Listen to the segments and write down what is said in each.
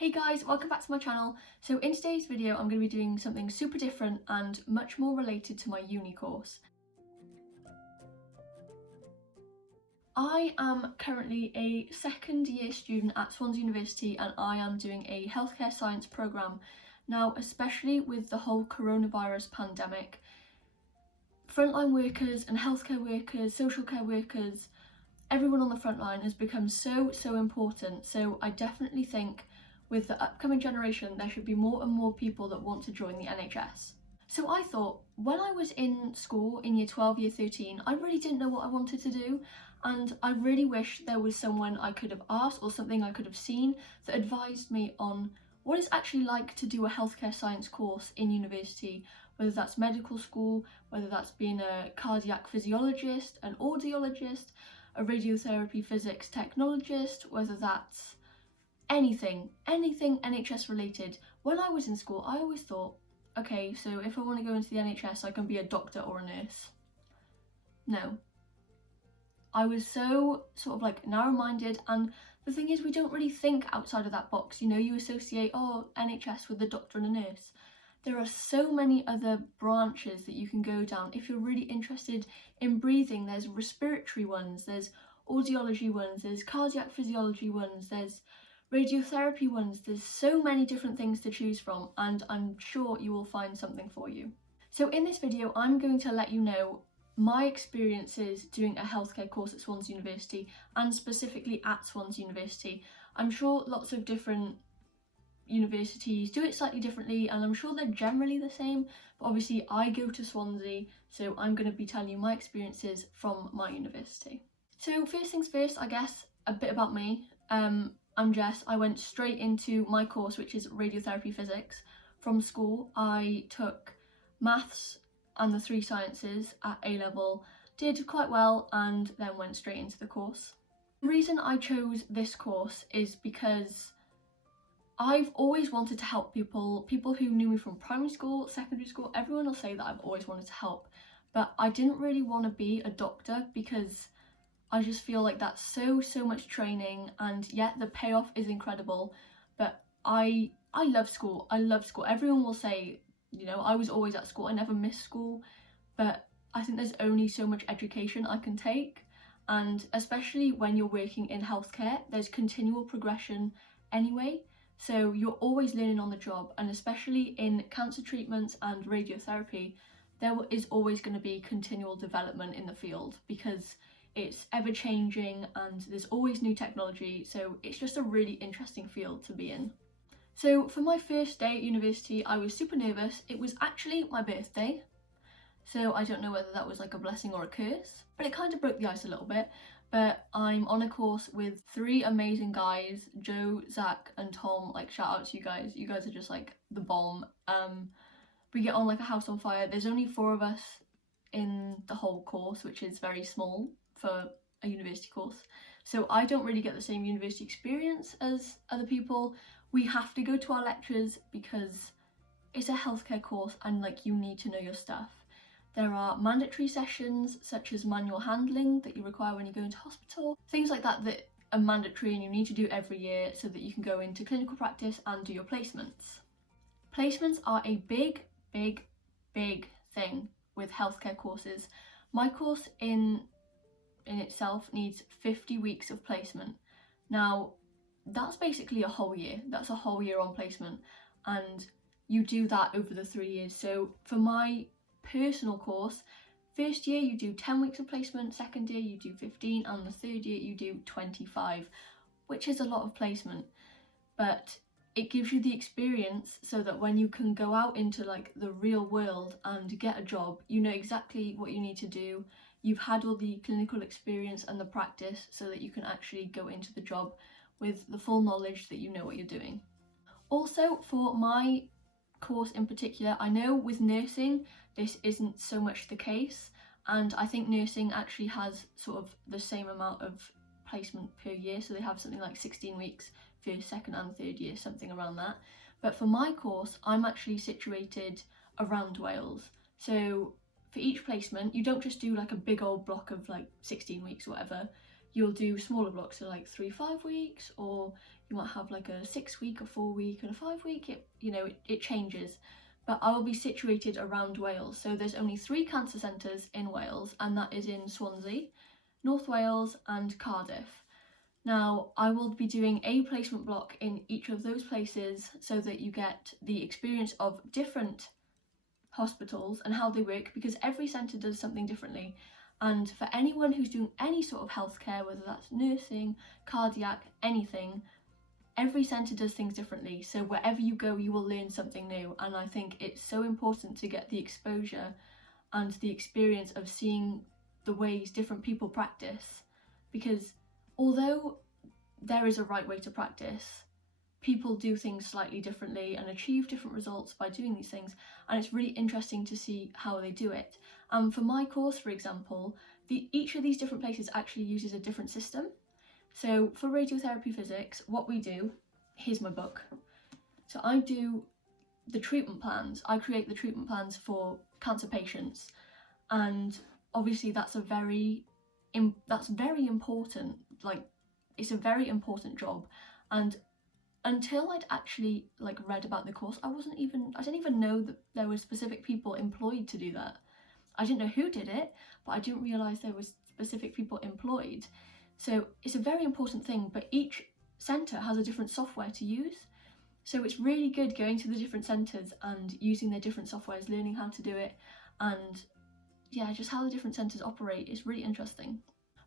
Hey guys, welcome back to my channel. So in today's video I'm going to be doing something super different and much more related to my uni course. I am currently a second year student at Swansea University and I am doing a healthcare science programme. Now, especially with the whole coronavirus pandemic, frontline workers and healthcare workers, social care workers, everyone on the front line has become so important. So I definitely think with the upcoming generation there should be more and more people that want to join the NHS. So I thought, when I was in school in year 12, year 13, I really didn't know what I wanted to do, and I really wish there was someone I could have asked or something I could have seen that advised me on what it's actually like to do a healthcare science course in university, whether that's medical school, whether that's being a cardiac physiologist, an audiologist, a radiotherapy physics technologist, whether that's anything NHS related. When I was in school, I always thought, okay, so if I want to go into the NHS, I can be a doctor or a nurse. No. I was so sort of like narrow-minded, and the thing is, we don't really think outside of that box. You know, you associate, oh, NHS with a doctor and a nurse. There are so many other branches that you can go down. If you're really interested in breathing, there's respiratory ones, there's audiology ones, there's cardiac physiology ones, there's radiotherapy ones. There's so many different things to choose from, and I'm sure you will find something for you. So in this video, I'm going to let you know my experiences doing a healthcare course at Swansea University, and specifically at Swansea University. I'm sure lots of different universities do it slightly differently, and I'm sure they're generally the same, but obviously I go to Swansea, so I'm going to be telling you my experiences from my university. So first things first, I guess a bit about me. I'm Jess. I went straight into my course, which is Radiotherapy Physics. From school, I took maths and the 3 sciences at A-level, did quite well, and then went straight into the course. The reason I chose this course is because I've always wanted to help people who knew me from primary school, secondary school. Everyone will say that I've always wanted to help, but I didn't really want to be a doctor because I just feel like that's so much training, and yet the payoff is incredible. But I love school. I love school. Everyone will say, you know, I was always at school, I never missed school, but I think there's only so much education I can take, and especially when you're working in healthcare, there's continual progression anyway, so you're always learning on the job. And especially in cancer treatments and radiotherapy, there is always going to be continual development in the field because it's ever changing and there's always new technology, so it's just a really interesting field to be in. So for my first day at university, I was super nervous. It was actually my birthday, so I don't know whether that was like a blessing or a curse, but it kind of broke the ice a little bit. But I'm on a course with 3 amazing guys, Joe, Zach and Tom. Like, shout out to you guys. You guys are just like the bomb. We get on like a house on fire. There's only 4 of us in the whole course, which is very small for a university course, so I don't really get the same university experience as other people. We have to go to our lectures because it's a healthcare course and like you need to know your stuff. There are mandatory sessions such as manual handling that you require when you go into hospital, things like that that are mandatory and you need to do every year so that you can go into clinical practice and do your placements. Placements are a big thing with healthcare courses. My course in itself needs 50 weeks of placement. Now, that's basically a whole year. That's a whole year on placement, and you do that over the 3 years. So for my personal course, first year you do 10 weeks of placement, second year you do 15, and the third year you do 25, which is a lot of placement, but it gives you the experience so that when you can go out into like the real world and get a job, you know exactly what you need to do. You've had all the clinical experience and the practice so that you can actually go into the job with the full knowledge that you know what you're doing. Also, for my course in particular, I know with nursing this isn't so much the case, and I think nursing actually has sort of the same amount of placement per year, so they have something like 16 weeks for second and third year, something around that. But for my course, I'm actually situated around Wales, so for each placement you don't just do like a big old block of like 16 weeks or whatever. you'll do smaller blocks, so like 3 5 weeks, or you might have like a 6 week, a 4 week and a 5 week. It changes, but I will be situated around Wales. So there's only 3 cancer centres in Wales, and that is in Swansea, North Wales and Cardiff. Now, I will be doing a placement block in each of those places so that you get the experience of different hospitals and how they work, because every centre does something differently. And for anyone who's doing any sort of healthcare, whether that's nursing, cardiac, anything, every centre does things differently. So wherever you go, you will learn something new. And I think it's so important to get the exposure and the experience of seeing the ways different people practice, because although there is a right way to practice, people do things slightly differently and achieve different results by doing these things, and it's really interesting to see how they do it. For my course, for example, each of these different places actually uses a different system. So for Radiotherapy Physics, what we do, here's my book. So I do the treatment plans. I create the treatment plans for cancer patients, and obviously that's very important. Like, it's a very important job, and until I'd actually read about the course, I didn't even know that there were specific people employed to do that. I didn't know who did it, but I didn't realise there was specific people employed. So it's a very important thing, but each centre has a different software to use. So it's really good going to the different centres and using their different softwares, learning how to do it, and yeah, just how the different centres operate is really interesting.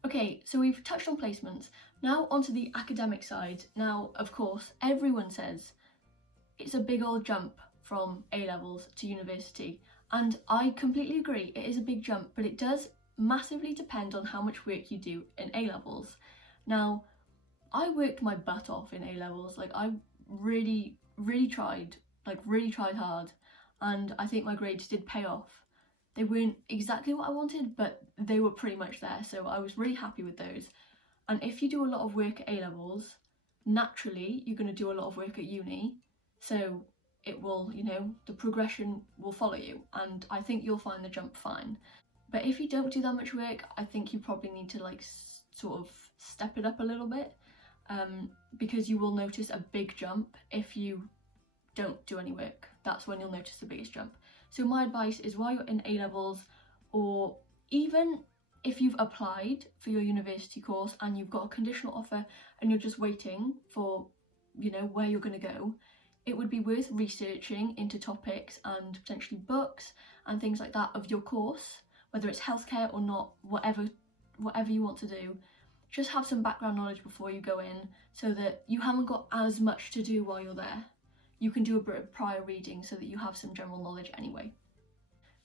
Okay, so we've touched on placements. Now onto the academic side. Now, of course, everyone says it's a big old jump from A-levels to university, and I completely agree, it is a big jump, but it does massively depend on how much work you do in A-levels. Now, I worked my butt off in A-levels. I really tried hard, and I think my grades did pay off. They weren't exactly what I wanted, but they were pretty much there, so I was really happy with those. And if you do a lot of work at A-levels, naturally you're going to do a lot of work at uni, so it will, the progression will follow you, and I think you'll find the jump fine. But if you don't do that much work, I think you probably need to sort of step it up a little bit, because you will notice a big jump if you don't do any work. That's when you'll notice the biggest jump. So my advice is, while you're in A-levels, or even if you've applied for your university course and you've got a conditional offer and you're just waiting for, where you're going to go, it would be worth researching into topics and potentially books and things like that of your course, whether it's healthcare or not, whatever you want to do. Just have some background knowledge before you go in, so that you haven't got as much to do while you're there. You can do a bit of prior reading so that you have some general knowledge anyway.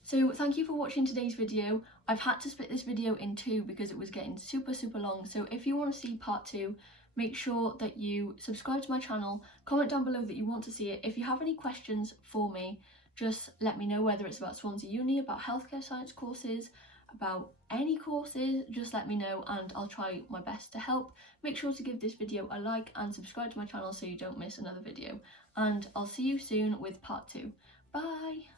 So thank you for watching today's video. I've had to split this video in 2 because it was getting super long. So if you want to see part 2, make sure that you subscribe to my channel, comment down below that you want to see it. If you have any questions for me, just let me know, whether it's about Swansea Uni, about healthcare science courses, about any courses, just let me know and I'll try my best to help. Make sure to give this video a like and subscribe to my channel so you don't miss another video. And I'll see you soon with part 2. Bye!